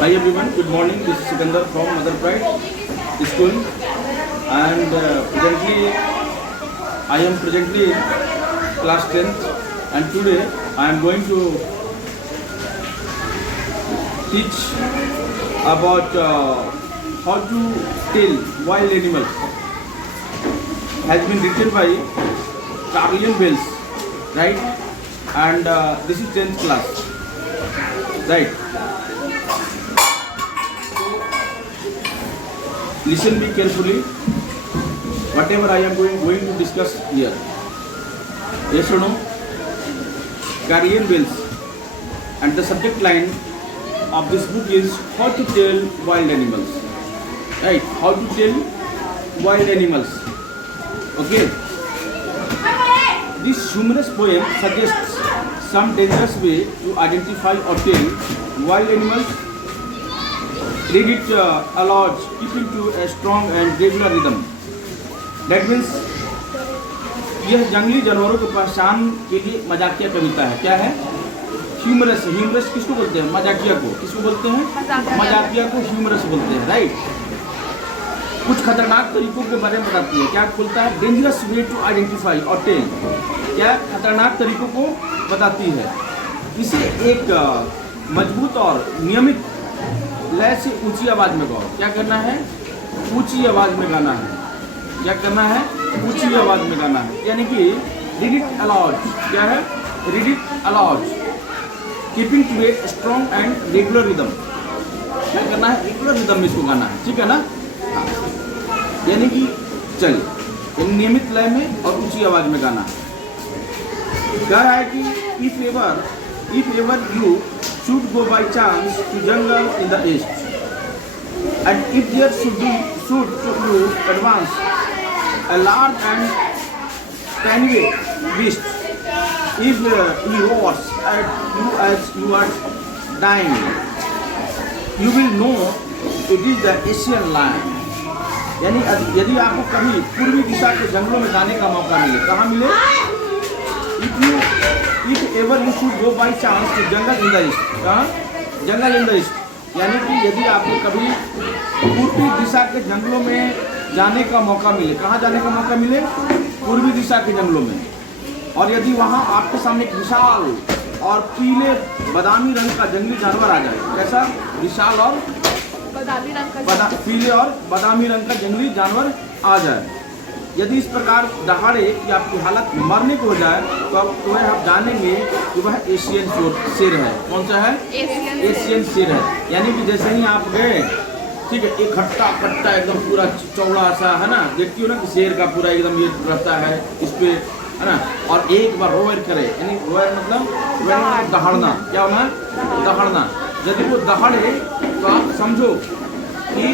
Hi everyone, good morning. This is Sikandar from Mother Pride School, and I am presently in class 10th, and today I am going to teach about how to tell wild animals. Has been written by Carlian Wells, right? And this is 10th class, right? Listen me carefully. Whatever I am going to discuss here. Yes or no? Carlian Wells. And the subject line of this book is how to tell wild animals. Right? How to tell wild animals. Okay. This humorous poem suggests some dangerous way to identify or tell wild animals. Read it aloud, keeping to a strong and regular rhythm. That means यह जंगली जानवरों की पहचान के लिए मजाकिया कविता है। क्या है? ह्यूमरस। ह्यूमरस किसको बोलते हैं? मजाकिया को। किसको बोलते हैं? मजाकिया को ह्यूमरस बोलते हैं, राइट? कुछ खतरनाक तरीकों के बारे में बताती है। क्या बोलता है? डेंजरस वे टू आइडेंटिफाई और टेल। क्या खतरनाक तरीकों को बताती है। इसे एक मजबूत और नियमित लय से ऊंची आवाज में गाओ। क्या करना है? ऊंची आवाज में गाना है। क्या करना है? ऊंची आवाज में गाना है। यानी कि रीड इट अलाउड। क्या है? Read it aloud, keeping to a strong and regular rhythm. क्या करना है? रेगुलर रिदम में इसको गाना है। ठीक है ना? हाँ। यानी कि चलिए एक नियमित लय में और ऊंची आवाज में गाना है। कह रहा है कि if ever you should go by chance to jungle in the east, and if there should you advance a large and tiny beast, if he roars at you as you are dying, you will know it is the Asian lion. यानी यदि आपको कभी पूर्वी दिशा के जंगलों में जाने का मौका मिले, कहाँ मिले? If ever you should go by chance to jungle in the east, कहाँ? जंगल इन द ईस्ट। यानी कि यदि आपको कभी पूर्वी दिशा के जंगलों में जाने का मौका मिले, कहाँ जाने का मौका मिले? पूर्वी दिशा के जंगलों में। और यदि वहाँ आपके सामने एक विशाल और पीले बादामी रंग का जंगली जानवर आ जाए, कैसा? विशाल और बादामी रंग का पीले और बादामी रंग का जंगली जानवर आ जाए, यदि इस प्रकार दहाड़े कि आपकी हालत मरने को हो जाए, तो आप जानेंगे कि वह एशियन शेर है। कौन सा है? एशियन शेर है। यानी कि जैसे ही आप गए, ठीक है, एक खट्टा खट्टा एकदम पूरा चौड़ा सा है ना, देखती हो ना कि शेर का पूरा एकदम ये रहता है इस पे, है ना, और एक बार रोयर करे, यानी रोयर मतलब दहाड़ना। क्या होना? दहाड़ना। यदि वो दहाड़े तो आप समझो कि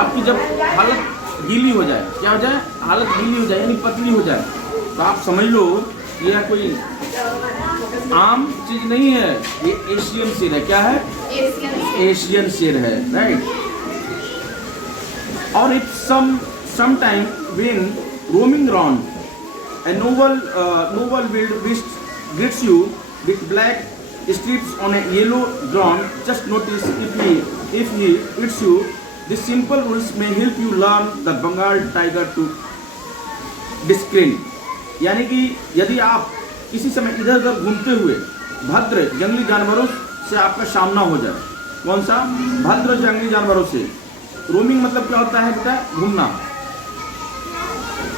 आपकी जब हालत गीली हो जाए, क्या हो जाए? हालत गीली हो जाए, यानी पतली हो जाए, तो आप समझ लो यह कोई आम चीज नहीं है, ये एशियन शेर है। क्या है? एशियन शेर है, राइट? और it sometime when roaming around, a noble wild beast greets you with black streaks on a yellow ground. Just notice if he eats you. These simple rules may help you learn the Bengal tiger to discern. यानी कि यदि आप किसी समय इधर उधर घूमते हुए भद्र जंगली जानवरों से आपका सामना हो जाए, कौन सा? भद्र जंगली जानवरों से। रोमिंग मतलब क्या होता है बेटा? घूमना।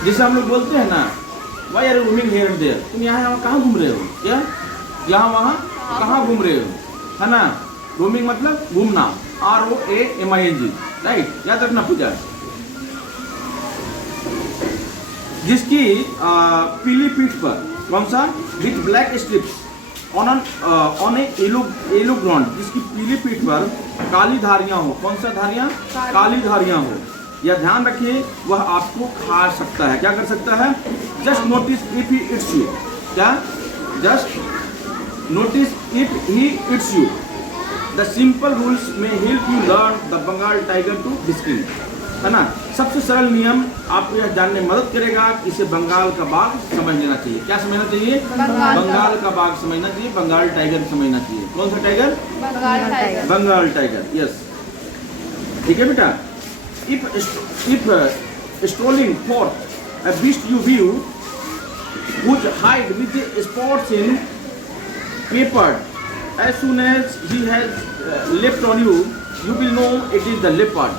जैसे हम लोग बोलते हैं ना, why are roaming here and there, तुम यहाँ कहाँ घूम रहे हो? क्या? यहाँ वहाँ कहाँ घूम रहे हो, है ना? रोमिंग मतलब घूमना। ROAMING, right? याद रखना पूजा। जिसकी पीली पीठ पर, कौन सा? With black strips on A yellow ground, जिसकी पीली पीठ पर काली धारियां हो। कौन सा धारियां? काली धारियां हो। यह ध्यान रखिए, वह आपको खा सकता है। क्या कर सकता है? Just notice if he it's you. क्या? Just notice if he it's you. The simple rules may help you learn the Bengal tiger to discern. है ना। सबसे सरल नियम आपको यह जानने में मदद करेगा कि इसे बंगाल का बाघ समझ लेना चाहिए। क्या समझना चाहिए? बंगाल का बाघ समझना चाहिए, बंगाल टाइगर समझना चाहिए। कौन सा टाइगर? Bengal tiger, yes. ठीक है बेटा। If strolling forth a beast you view which hide with spots in paper, as soon as he has leapt on you, you will know it is the leopard.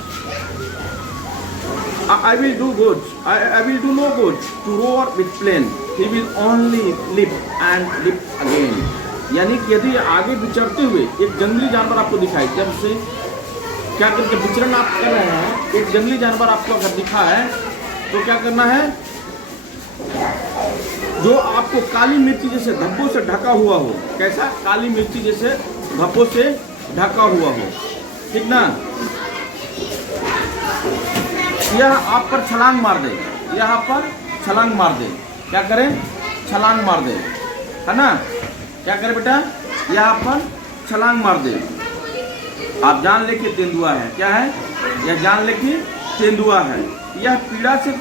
I will do good. I will do no good to roar with plain. He will only leap and leap again. यानी कि यदि आगे विचरते हुए एक जंगली जानवर आपको दिखाई, जब से क्या करके विचरण आप कर रहे हैं, एक जंगली जानवर आपको अगर दिखा है तो क्या करना है? जो आपको काली मिर्ची जैसे धब्बों से ढका हुआ हो। कैसा? काली मिर्ची जैसे धब्बों से ढका हुआ हो, ठीक ना। यह आप पर छलांग मार दे, यहाँ पर छलांग मार दे। क्या करें? छलांग मार दे, है ना। क्या करें बेटा? यहाँ पर छलांग मार दे। आप जान ले कि तेंदुआ है। क्या है? यह जान ले कि तेंदुआ है। यह पीड़ा से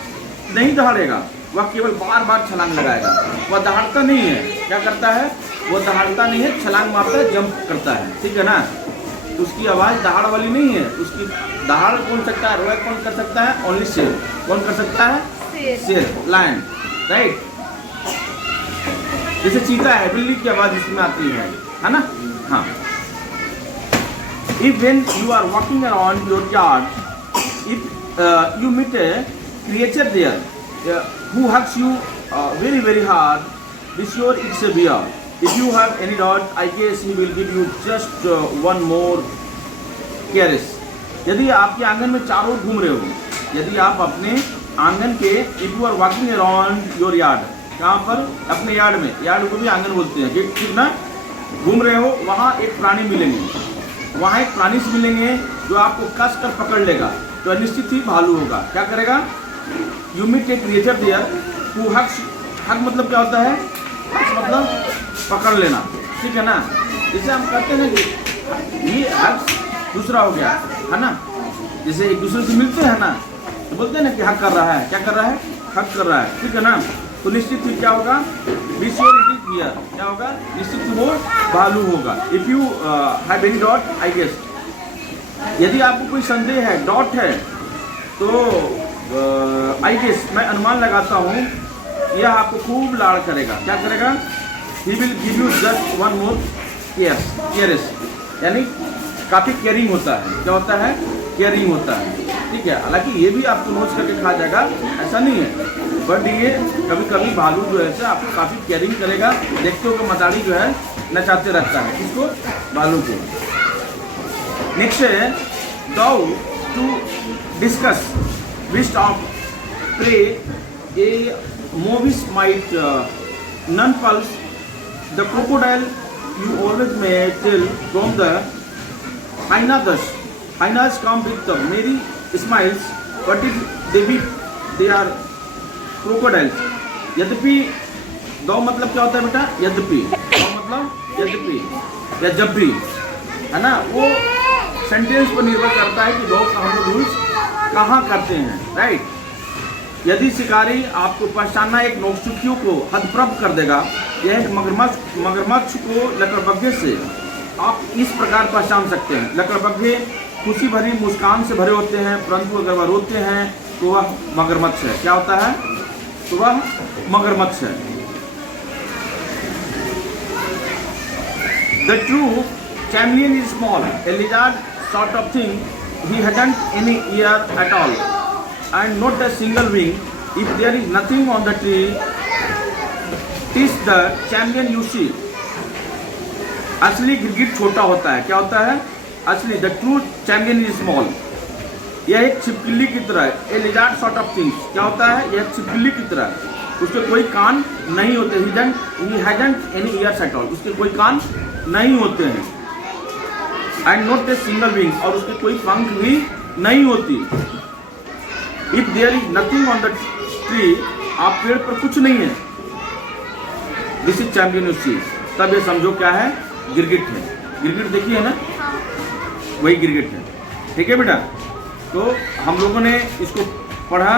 नहीं दहाड़ेगा, वह केवल बार बार छलांग लगाएगा। वह दहाड़ता नहीं है। क्या करता है? वह दहाड़ता नहीं है, छलांग मारता है, जंप करता है, ठीक है ना। उसकी आवाज़ दहाड़ वाली नहीं है। उसकी दहाड़ कौन सकता है? रोए कौन कर सकता है? ओनली शेर। कौन कर सकता है? शेर, लायन, राइट। जैसे चीता है, बिल्ली की आवाज़ इसमें आती है ना। हाँ। If when you are walking around your yard, if you meet a creature there who hugs you very very hard, be sure it's a bear. If you have any doubt, I guess he will give you just one more caress. यदि आपके आंगन में चारों घूम रहे हो, यदि आप अपने आंगन के if you are walking around your yard, कहाँ पर? अपने यार्ड में। यार्ड को भी आंगन बोलते हैं, ठीक ना। घूम रहे हो, वहाँ एक प्राणी मिलेंगे, वहाँ एक प्राणी से मिलेंगे जो आपको कस कर पकड़ लेगा, तो निश्चित ही भालू होगा। क्या करेगा? You meet a creature there who hugs. Hug मतलब क्या होता है? हग्स मतलब पकड़ लेना, ठीक है ना। जैसे हम कहते हैं कि ये हग्स दूसरा हो गया, है ना। जैसे एक दूसरे से मिलते हैं ना, तो बोलते हैं ना कि हग कर रहा है। क्या कर रहा है? हग कर रहा है, ठीक है ना। तो निश्चित ही क्या होगा? Be sure it is here. क्या होगा? निश्चित ही वो भालू होगा। If you have any doubt, I guess, यदि आपको कोई संदेह है, डॉट है, तो आई गेस, मैं अनुमान लगाता हूँ, यह आपको खूब लाड़ करेगा। क्या करेगा? He will give you just one more cares, यानी काफ़ी केयरिंग होता है। क्या होता है? केयरिंग होता है, ठीक है। हालांकि ये भी आपको नोच करके खा जाएगा, ऐसा नहीं है, बट ये कभी कभी भालू जो है आपको काफ़ी केयरिंग करेगा। देखते हो कि मदारी जो है नचाते रहता है, किसको? भालू को। नेक्स्ट है though to discuss wist of prey a movies might nun pulse the crocodile you always may tell from the hyenas. Hyenas come with merry smiles, but if they weep, they are crocodiles. यद्यपि, दो मतलब क्या होता है बेटा? यद्यपि। दो मतलब यद्यपि या जब भी, है ना। वो सेंटेंस पर निर्भर करता है कि दो का हम लोग यूज कहाँ करते हैं, राइट। यदि शिकारी आपको पहचानना एक नौकचुकियों को हतप्रभ कर देगा, यह एक मगरमच्छ को लकड़बग्घे से आप इस प्रकार पहचान सकते हैं। लकड़बग्घे खुशी भरी मुस्कान से भरे होते हैं, परंतु अगर वह रोते हैं तो वह मगरमच्छ है। क्या होता है? तो वह मगरमच्छ है। The true chameleon is small, a lizard sort of thing. He hasn't any ear at all, and not a single wing. If there is nothing on the tree, is the chameleon you see. असली गिरगिट छोटा होता है। क्या होता है? असली, the true champion is small. यह एक छिपकली की तरह है। ए लिजार्ड सॉर्ट ऑफ थिंग्स। क्या होता है? यह छिपकली की तरह। उसके कोई कान नहीं होते। He hasn't any ears at all. उसके कोई कान नहीं होते हैं। And not a single wing. और उसके कोई पंख भी नहीं होती। If there is nothing on the tree, आप पेड़ पर कुछ नहीं है, this is champion of sea, तब ये समझो क्या है? गिरगिट है। गिरगिट देखिए है ना, वही गिरगिट है। ठीक है बेटा। तो हम लोगों ने इसको पढ़ा,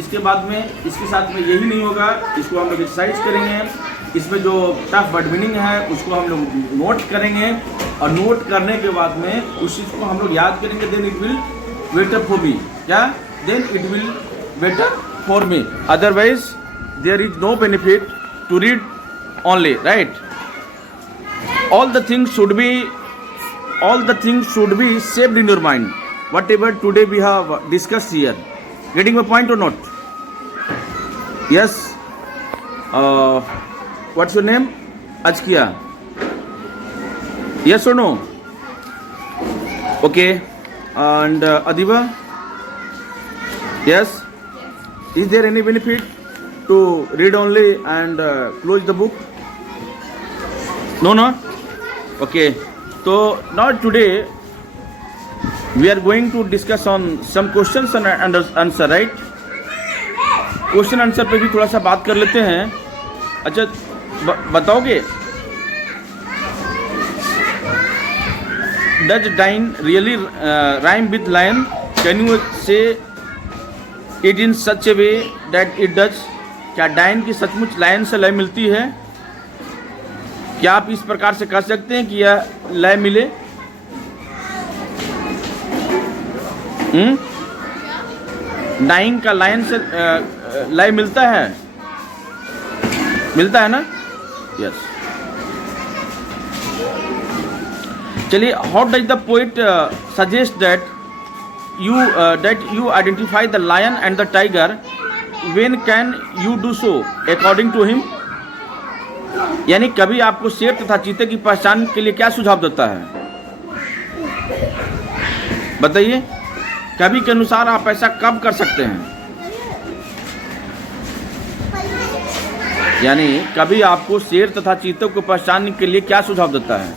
इसके बाद में इसके साथ में यही नहीं होगा, इसको हम लोग एक्सरसाइज करेंगे, इसमें जो टफ वर्ड मीनिंग है उसको हम लोग नोट करेंगे, और नोट करने के बाद में उस चीज़ को हम लोग याद करेंगे, then it will better for me, क्या, then it will better for me, otherwise there is no benefit to read only, right. all the things should be saved in your mind, whatever today we have discussed here. Getting my point or not? Yes. What's your name? Ajkia. Yes or no? Okay. And Adiba? Yes. Is there any benefit to read only and close the book? No. Okay, so now today we are going to discuss on some questions and answer, right? Question answer पे भी थोड़ा सा बात कर लेते हैं। अच्छा, बताओगे, does dine really rhyme with lion? Can you say it in such a way that it does? क्या डाइन की सचमुच लायन से लय मिलती है? क्या आप इस प्रकार से कह सकते हैं कि यह लय मिले? डाइंग का लायन से लय मिलता है ना? यस। चलिए, how does the poet suggest that you identify the lion and the tiger, when can you do so according to him? यानी कभी आपको शेर तथा चीते की पहचान के लिए क्या सुझाव देता है? बताइए, कभी के अनुसार आप ऐसा कब कर सकते हैं? यानी कभी आपको शेर तथा चीते को पहचानने के लिए क्या सुझाव देता है?